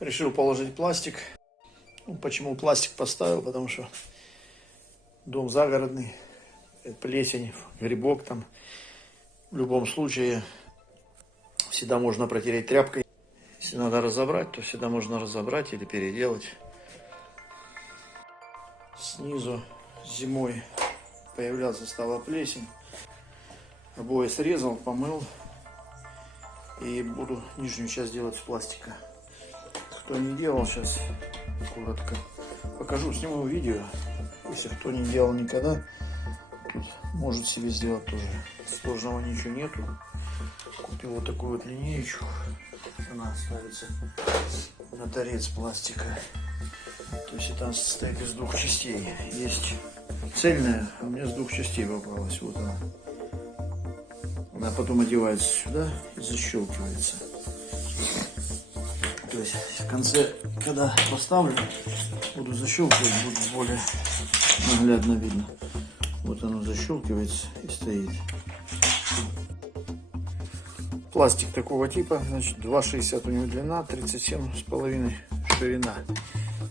Решил положить пластик. Ну, почему пластик поставил? Потому что дом загородный, плесень, грибок там. В любом случае всегда можно протереть тряпкой. Если надо разобрать, то всегда можно разобрать или переделать. Снизу зимой появляться стала плесень. Обои срезал, помыл. И буду нижнюю часть делать из пластика. Кто не делал, сейчас коротко покажу, сниму видео. Если кто не делал никогда, тут может себе сделать тоже. Сложного ничего нету. Купил вот такую вот линеечку. Она ставится на торец пластика. То есть это состоит из двух частей. Есть цельная, а у меня с двух частей попалась. Вот она. Она потом одевается сюда и защелкивается. То есть в конце, когда поставлю, буду защелкивать, будет более наглядно видно. Вот оно защелкивается и стоит. Пластик такого типа, значит, 2,60 у него длина, 37,5 ширина.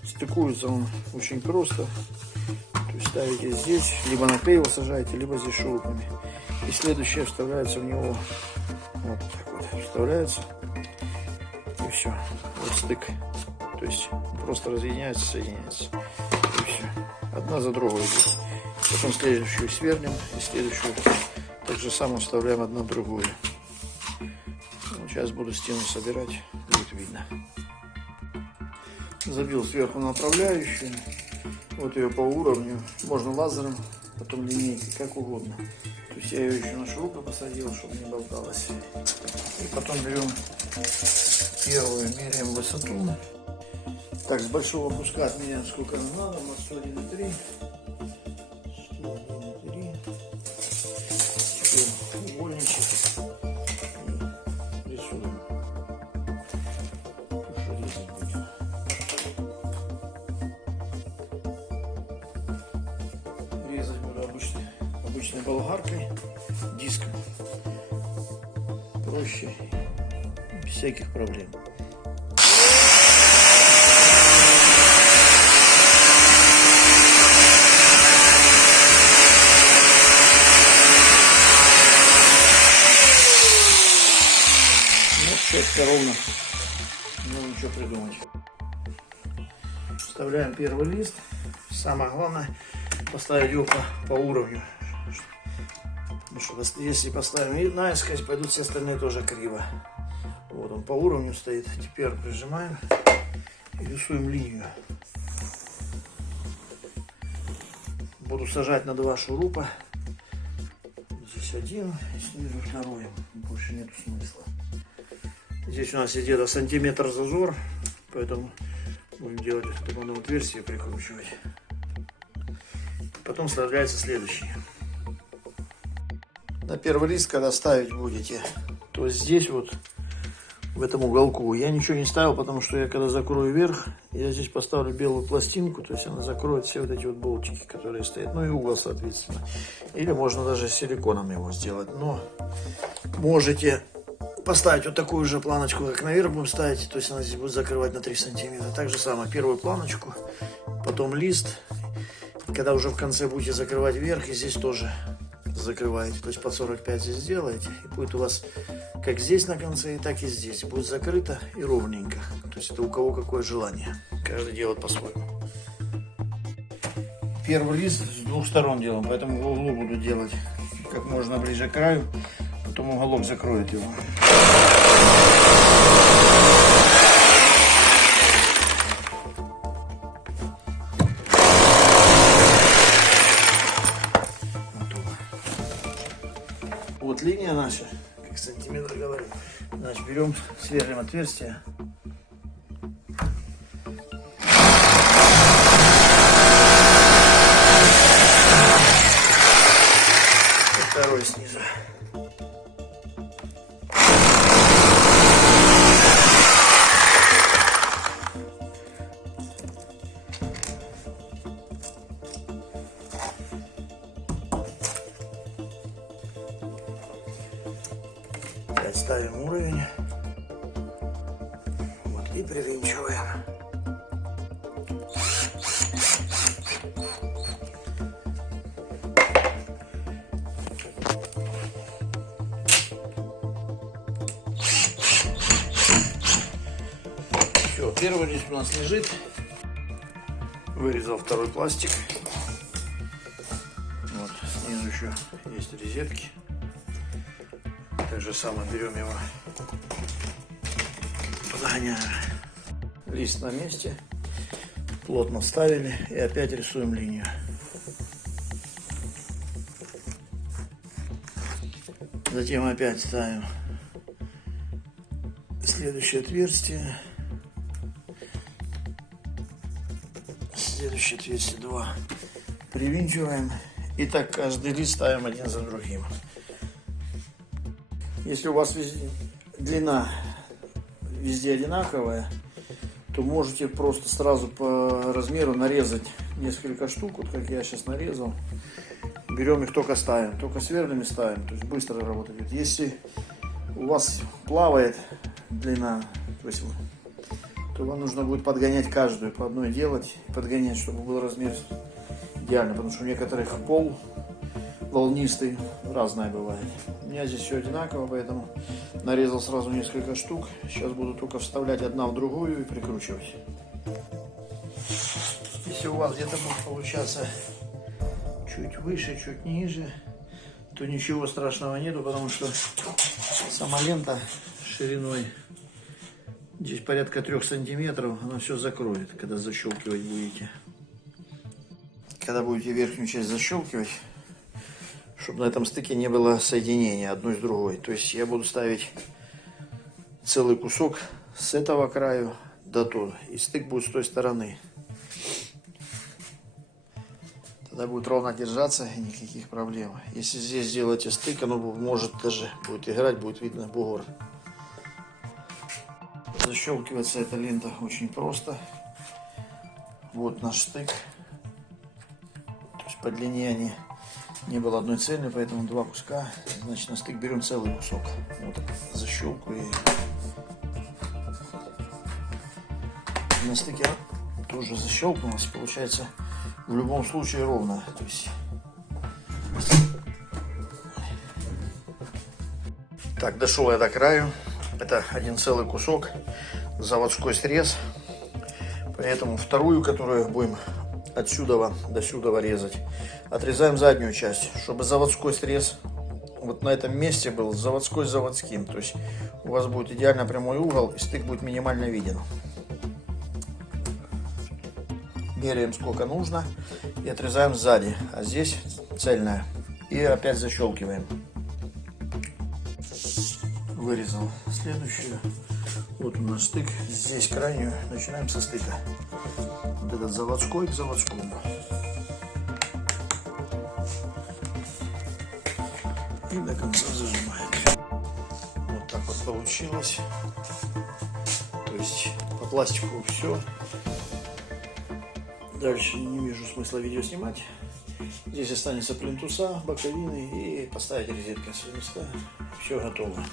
Стыкуется он очень просто. То есть ставите здесь, либо на клей его сажаете, либо здесь шурупами. И следующее вставляется в него вот так вот. Вставляется. И все. Вот стык. То есть просто разъединяется, соединяется. И все. Одна за другой идет. Потом следующую свернем. И следующую так же самое вставляем одну в другую. Вот сейчас буду стену собирать. Будет видно. Забил сверху направляющую. Вот ее по уровню. Можно лазером, потом линейкой, как угодно. То есть я ее еще на шурупы посадил, чтобы не болталась. И потом берем первую, меряем высоту. Так, с большого куска отмеряем, сколько нам надо. У нас 101,3. 101,3. Теперь угольничек. И рисуем. Что резать будем. Резать буду обычной болгаркой, диском. Проще, без всяких проблем. Ну, четко, ровно. Не надо ничего придумать. Вставляем первый лист. Самое главное поставить его по уровню. Потому что если поставим наискось, пойдут все остальные тоже криво. Вот он по уровню стоит. Теперь прижимаем и рисуем линию. Буду сажать на 2 шурупа. Здесь один, снизу второй. Больше нету смысла. Здесь у нас где-то сантиметр зазор, поэтому будем делать в одном отверстие, прикручивать. Потом вставляется следующий. На первый лист, когда ставить будете, то здесь вот, в этом уголку, я ничего не ставил, потому что я когда закрою верх, я здесь поставлю белую пластинку, то есть она закроет все вот эти вот болтики, которые стоят, ну и угол, соответственно. Или можно даже силиконом его сделать, но можете поставить вот такую же планочку, как наверх будем ставить, то есть она здесь будет закрывать на 3 сантиметра. Так же самое, первую планочку, потом лист, когда уже в конце будете закрывать верх, и здесь тоже закрываете, то есть по 45 здесь сделаете, и будет у вас как здесь на конце, и так и здесь будет закрыто и ровненько. То есть это у кого какое желание, каждый делает по-своему. Первый лист с двух сторон делаем, поэтому в углу буду делать как можно ближе к краю, потом уголок закроет его. Вот линия наша, как сантиметр говорю. Значит, берем, сверлим отверстие. И второй снизу. Ставим уровень. Вот и привинчиваем. Все, первый лист у нас лежит. Вырезал второй пластик. Вот, снизу еще есть розетки. Так же самое берем его, подгоняем. Лист на месте. Плотно вставили и опять рисуем линию. Затем опять ставим следующее отверстие. Следующее отверстие 2. Привинчиваем. И так каждый лист ставим один за другим. Если у вас длина везде одинаковая, то можете просто сразу по размеру нарезать несколько штук, вот как я сейчас нарезал. Берем их, только ставим, только сверлами ставим, то есть быстро работает. Если у вас плавает длина, то вам нужно будет подгонять каждую, по одной делать, подгонять, чтобы был размер идеально, потому что у некоторых пол волнистый, разное бывает. У меня здесь все одинаково, поэтому нарезал сразу несколько штук. Сейчас буду только вставлять одна в другую и прикручивать. Если у вас где-то будет получаться чуть выше, чуть ниже, то ничего страшного нету, потому что сама лента шириной здесь порядка 3 сантиметров, она все закроет, когда защелкивать будете. Когда будете верхнюю часть защелкивать, чтобы на этом стыке не было соединения одной с другой. То есть я буду ставить целый кусок с этого краю до туда, и стык будет с той стороны. Тогда будет ровно держаться и никаких проблем. Если здесь сделаете стык, оно может даже будет играть, будет видно бугор. Защелкивается эта лента очень просто. Вот наш стык. То есть по длине они не было одной цельной, поэтому 2 куска. Значит, на стык берем целый кусок. Вот защелкиваю. На стыке тоже защелкнулось. Получается в любом случае ровно. То есть... Так, дошел я до краю. Это один целый кусок, заводской срез. Поэтому вторую, которую будем отсюда до сюда резать, отрезаем заднюю часть, чтобы заводской срез вот на этом месте был заводской с заводским. То есть у вас будет идеально прямой угол и стык будет минимально виден. Меряем сколько нужно и отрезаем сзади, а здесь цельная. И опять защелкиваем. Вырезал следующую. Вот у нас стык. Здесь крайнюю. Начинаем со стыка. Вот этот заводской к заводскому. И до конца зажимаем. Вот так вот получилось. То есть по пластику все. Дальше не вижу смысла видео снимать. Здесь останется плинтуса, боковины и поставить розетки на свои места. Все готово.